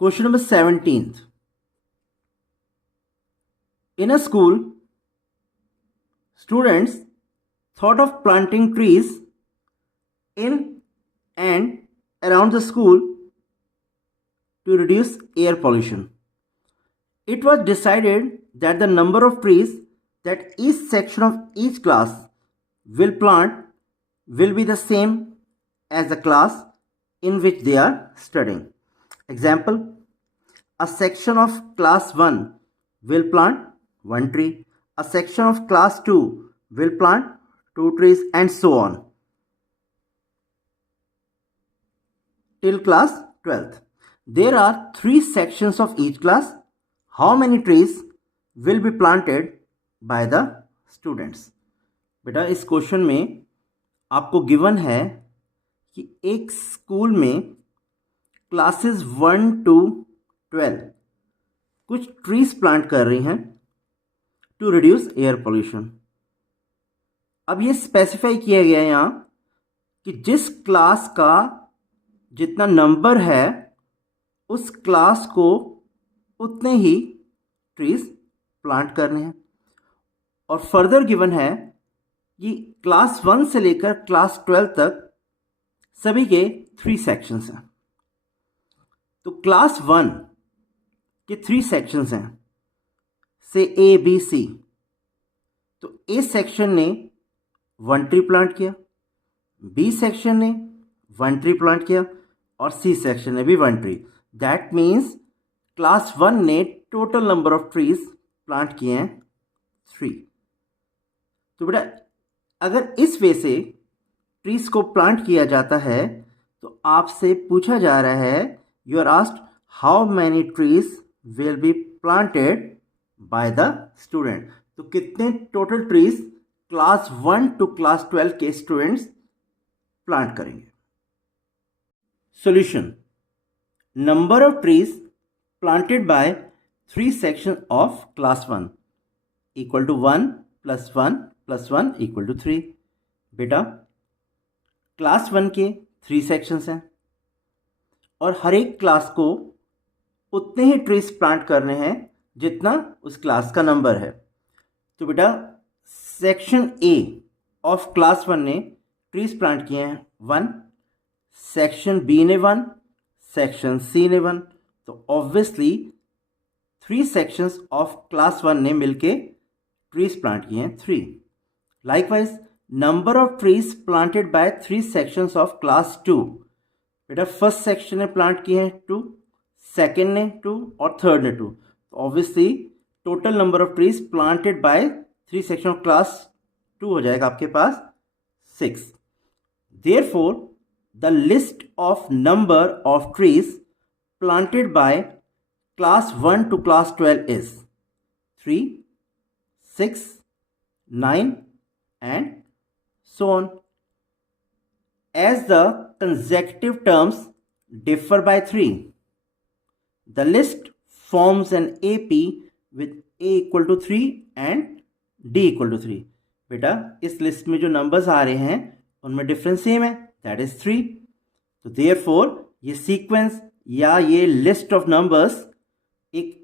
Question number 17th. In a school, students thought of planting trees in and around the school to reduce air pollution. It was decided that the number of trees that each section of each class will plant will be the same as the class in which they are studying. Example, a section of class 1 will plant 1 tree, a section of class 2 will plant 2 trees, and so on till class 12th. There are 3 sections of each class. How many trees will be planted by the students? बेटा इस question में आपको given है कि एक school में classes 1 to 12 कुछ trees plant कर रही हैं टू रिड्यूस एयर पोल्यूशन। अब ये स्पेसिफाई किया गया है यहाँ कि जिस क्लास का जितना नंबर है उस क्लास को उतने ही ट्रीज प्लांट करने हैं। और फर्दर गिवन है कि क्लास 1 से लेकर क्लास 12 तक सभी के 3 सेक्शंस हैं। तो क्लास 1 के 3 सेक्शंस हैं, से ए बी सी। तो ए सेक्शन ने 1 ट्री प्लांट किया, बी सेक्शन ने 1 ट्री प्लांट किया और सी सेक्शन ने भी 1 ट्री। दैट मीन्स क्लास 1 ने total number of trees plant किए हैं 3। तो बेटा अगर इस वे से ट्रीज को प्लांट किया जाता है तो आपसे पूछा जा रहा है, you are asked how many trees will be planted by the student. तो कितने total trees class 1 to class 12 के स्टूडेंट्स प्लांट करेंगे। Solution, number of trees planted by 3 section of class 1 equal to 1 + 1 + 1 equal to 3। बेटा class 1 के 3 sections हैं और हर एक class को उतने ही ट्रीज प्लांट करने हैं जितना उस क्लास का नंबर है। तो बेटा सेक्शन ए ऑफ क्लास 1 ने ट्रीज प्लांट किए हैं 1, सेक्शन बी ने 1, सेक्शन सी ने 1। तो ऑब्वियसली 3 सेक्शंस ऑफ क्लास 1 ने मिलके ट्रीज प्लांट किए हैं 3। Likewise number of trees planted by 3 sections of class 2। बेटा फर्स्ट सेक्शन ने प्लांट किए हैं 2, सेकेंड ने 2 और थर्ड ने 2। तो obviously total number of trees planted by 3 section of class 2 हो जाएगा आपके पास 6। Therefore the list of number of trees planted by class 1 to class 12 is 3, 6, 9 and so on. As the consecutive terms differ by 3, the list forms an AP with A equal to 3 and D equal to 3। बेटा इस list में जो numbers आ रहे हैं उनमें difference same है, that is 3। तो therefore ये सीक्वेंस या ये लिस्ट ऑफ नंबर्स एक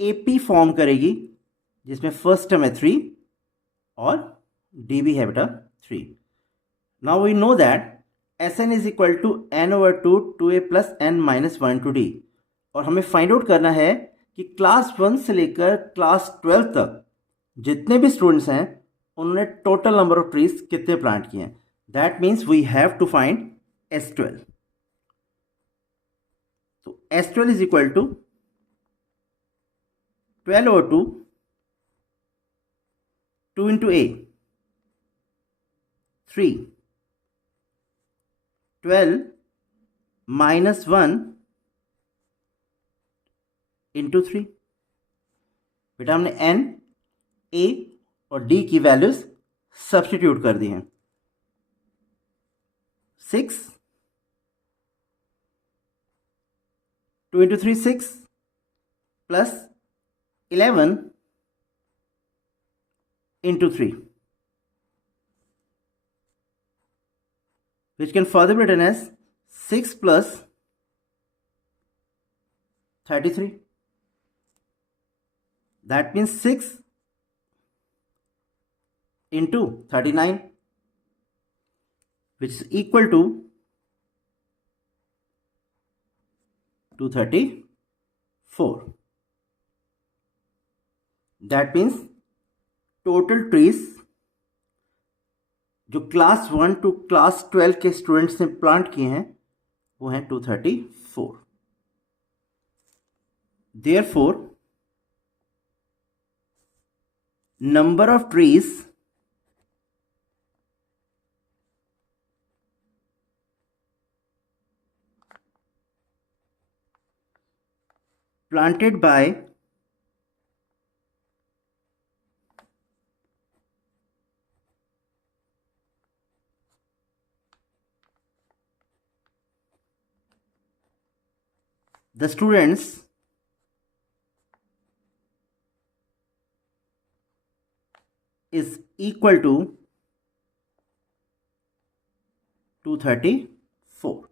AP फॉर्म करेगी जिसमें फर्स्ट टर्म है 3 और D भी है बेटा 3। Now we know that Sn is equal to n/2 2a + n - 1 to D। और हमें फाइंड आउट करना है कि क्लास 1 से लेकर क्लास 12 तक जितने भी स्टूडेंट्स हैं उन्होंने टोटल नंबर ऑफ ट्रीज कितने प्लांट किए हैं। That means we have to find S12। तो S12 is equal to 12/2 2 into A 3, 12 - 1 into 3। बेटा हमने N, A और D की वैल्यूज सब्स्टिट्यूट कर दी हैं। 6, 2 into 3 6 plus 11 into 3, which can further be written as 6 plus 33. That means 6 into 39, which is equal to 234. That means total trees जो class 1 to class 12 के students ने plant किए हैं वो हैं 234. Therefore, number of trees planted by the students is equal to 234.